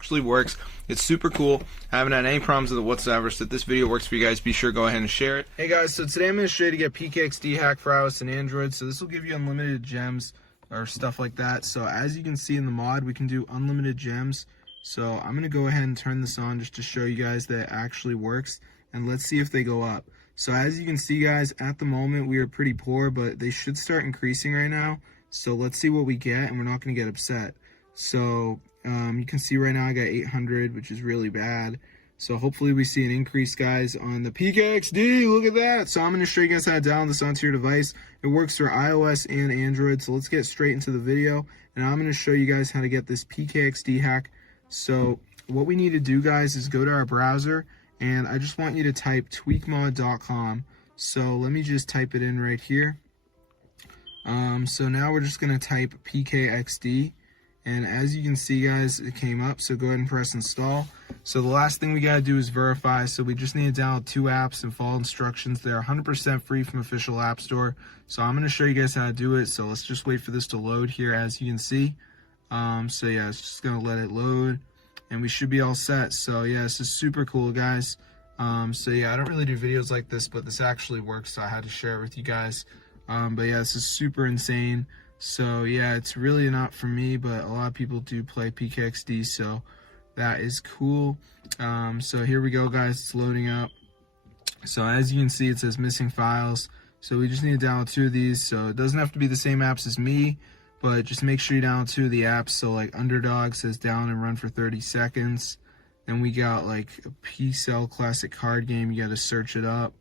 actually works. It's super cool. I haven't had any problems with it whatsoever. So if this video works for you guys, be sure to go ahead and share it. Hey guys, so today I'm going to show you to get PKXD hack for iOS and Android. So this will give you unlimited gems or stuff like that. So as you can see in the mod, we can do unlimited gems. So I'm going to go ahead and turn this on just to show you guys that it actually works. And let's see if they go up. So as you can see guys, at the moment we are pretty poor, but they should start increasing right now. So let's see what we get, and we're not going to get upset. So you can see right now I got 800, which is really bad. So hopefully we see an increase, guys, on the PKXD. Look at that. So I'm going to show you guys how to download this onto your device. It works for iOS and Android. So let's get straight into the video, and I'm going to show you guys how to get this PKXD hack. So what we need to do, guys, is go to our browser, and I just want you to type tweakmod.com. So let me just type it in right here. So now we're just going to type PKXD, and as you can see, guys, it came up. So go ahead and press install. So the last thing we got to do is verify. So we just need to download 2 apps and follow instructions. They're 100% free from official app store. So I'm going to show you guys how to do it. So let's just wait for this to load here, as you can see. So yeah, it's just going to let it load, and we should be all set. So yeah, this is super cool, guys. So yeah, I don't really do videos like this, but this actually works, so I had to share it with you guys. But yeah, this is super insane. So yeah, it's really not for me, but a lot of people do play PKXD, so that is cool. So here we go, guys, it's loading up. So as you can see, it says missing files. So we just need to download 2 of these. So it doesn't have to be the same apps as me, but just make sure you download 2 of the apps. So like Underdog says down and run for 30 seconds. Then we got like a P-Cell classic card game, you got to search it up.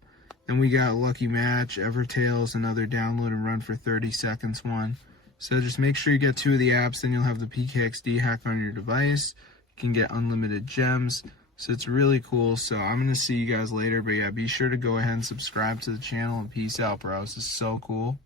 Then we got Lucky Match, Evertales, another download and run for 30 seconds one. So just make sure you get 2 of the apps, then you'll have the PKXD hack on your device. You can get unlimited gems. So it's really cool. So I'm going to see you guys later. But yeah, be sure to go ahead and subscribe to the channel, and peace out, bro. This is so cool.